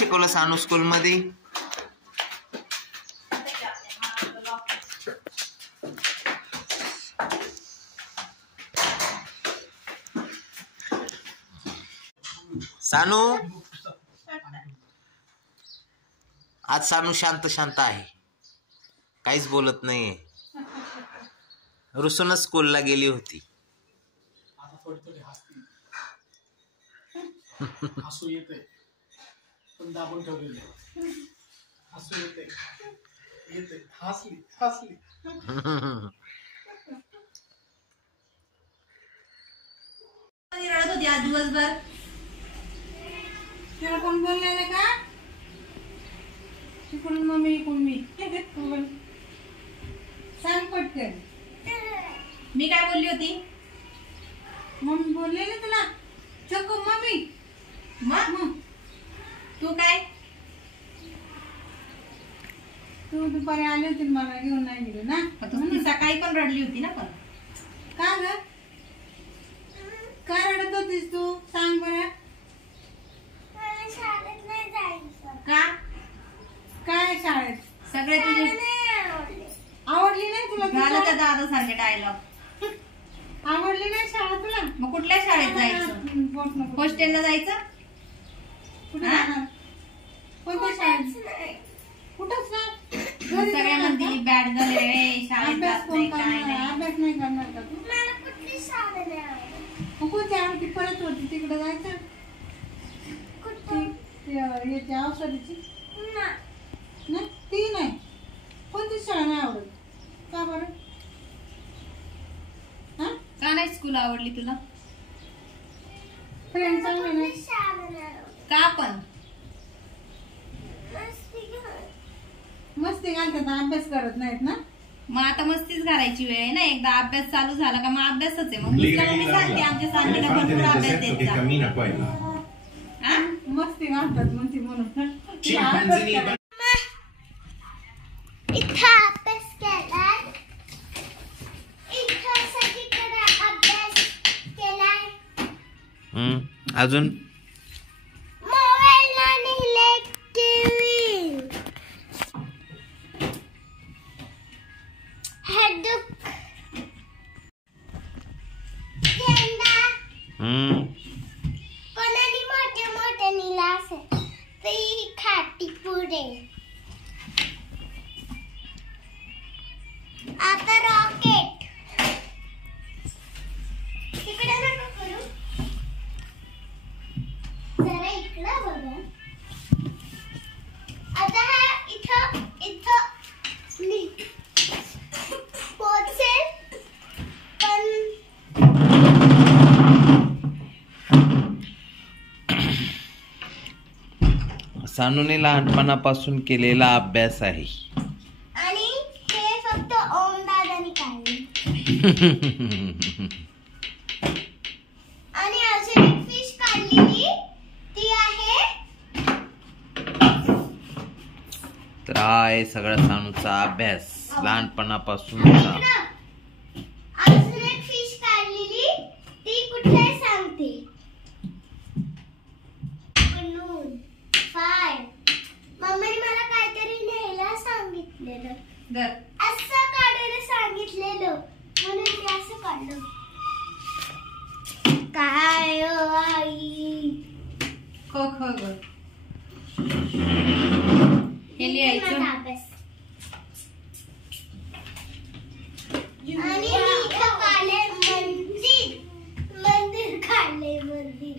शिकवलं सानू स्कूल मध्ये? सानू आज सानू शांत शांत आहे, काहीच बोलत नाहीये. रुसूनच स्कूलला गेली होती. आता थोडी थोडी हसू येते पण दाबून ठेवलेले. हसू येते येते हसली हसली. रडत होती आज दिवसभर. तेव्हा कोण बोललेलं का? तिकडून मम्मी इकडून मी. सांग पटकन. मी काय बोलली होती? मम्मी बोललेली तुला चक्क मम्मी. मग तू काय? तू दुपारी आली होती मला घेऊन नाही गेली ना. ती सकाळी पण रडली होती ना. पण का ग? का रडत होतीस तू? सांग बरं. का? काय शाळेत सगळे तुझे आवडली नाही तुला? झालं का दादा सारखे डायलॉग? आवडली नाही शाळा तुला? मग कुठल्या शाळेत जायचं? हॉस्टेलला जायचं? कोणत्या शाळेत? कुठंच नाही. सगळ्या म्हणते बॅड झाले शाळेत जात नाही काय नाही. अभ्यास नाही करणार का तू? कोणती आवडती परत होती तिकडे जायचं? याची औषधीची नाही ती नाही. कोणती शाळा नाही आवडत का बरं? का नाही स्कूल आवडली तुला? फ्रेंड चांगले नाही का? पण मस्ती घालतात अभ्यास करत नाहीत ना. मग आता मस्तीच घालायची वेळ आहे ना. एकदा अभ्यास चालू झाला का मग अभ्यासच आहे. मग मी सांगते आमच्या सानीला भरपूर अभ्यास देत जा. मस्ती घालतात म्हणते म्हणून. इथं अभ्यास केलाय, इथं सगळीकडे अभ्यास केलाय. अजून मोबाईल आणि टीव्ही हेडूक झेंडा कोणाली मोठे मोठे नीला असेल ती खाटी पुढे. आता रॉकेट तिकडे नको करू, जरा इकडे बघा. आता हा इथं इथं पोचेल पण सानूने लहानपणापासून केलेला अभ्यास आहे. आणि हे फक्त ओम दादानी काढले. आणि अजून एक फिश काढलेली ती आहे. तर हा आहे सगळा सानूचा अभ्यास लहानपणापासूनचा. अजून एक फिश काढलेली ती कुठे सांगते. मम्मीने मला काहीतरी न्यायला सांगितलेलं. असं काढायला सांगितलेलं म्हणून मी असं काढलं. काय आई ख ख ग हे लिहायचं. आणि मी इथं काढले मंदिर. मंदिर काढले मंदिर.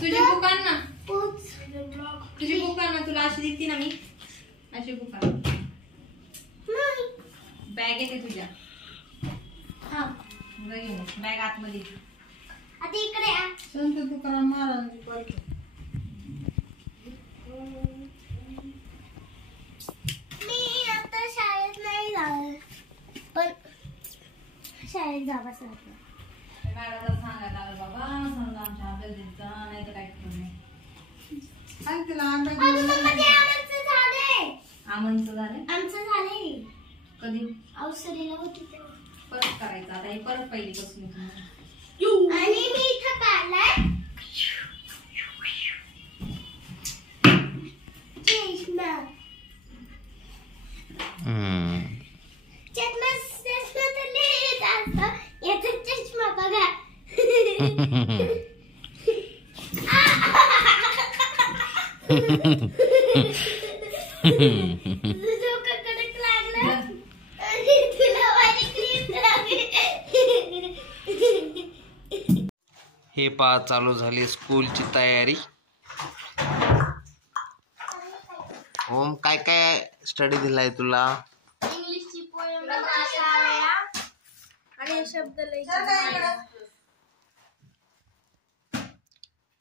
तुझी बुकांना तुझी बुकांना तुला अशी दिसती ना. मी अशी बुकांना बॅग येते तुझ्या. बॅग आतमध्ये. आता इकडे संत तुकाराम महाराजांची पालखी. मी आता शाळेत नाही जाणार पण शाळेत जावंच लागतं. मॅडमला सांगायला बाबा समजा आमच्या अभ्यास द्यायचा नाही तर काय करू नये. सांग तिला अभ्यास. आमंचं झालं. आमचं झालंय. कधी? अवसरीला होती तेव्हा. परत करायचं आता हे परत पहिलीपासून. आणि मी इथं काढलाय चष्मा चष्मा तर लिहित असतं. याचा चष्मा बघा. डोकं कडक लागलं आणि तुला माझी क्रीम लागली. हे पहा चालू झाली स्कूलची तयारी. ओम काय काय स्टडी दिलाय तुला? इंग्लिशची पोयम 6 वेळा आणि शब्द लिहायचे.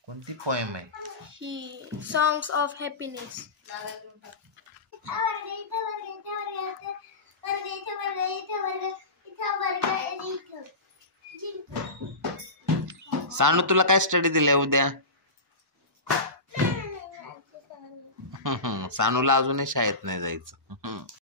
कोणती पोएम आहे? ही सॉंग्स ऑफ हॅपीनेस. सानू तुला काय स्टडी दिलाय उद्या? सानूला अजूनही शाळेत नाही जायचं.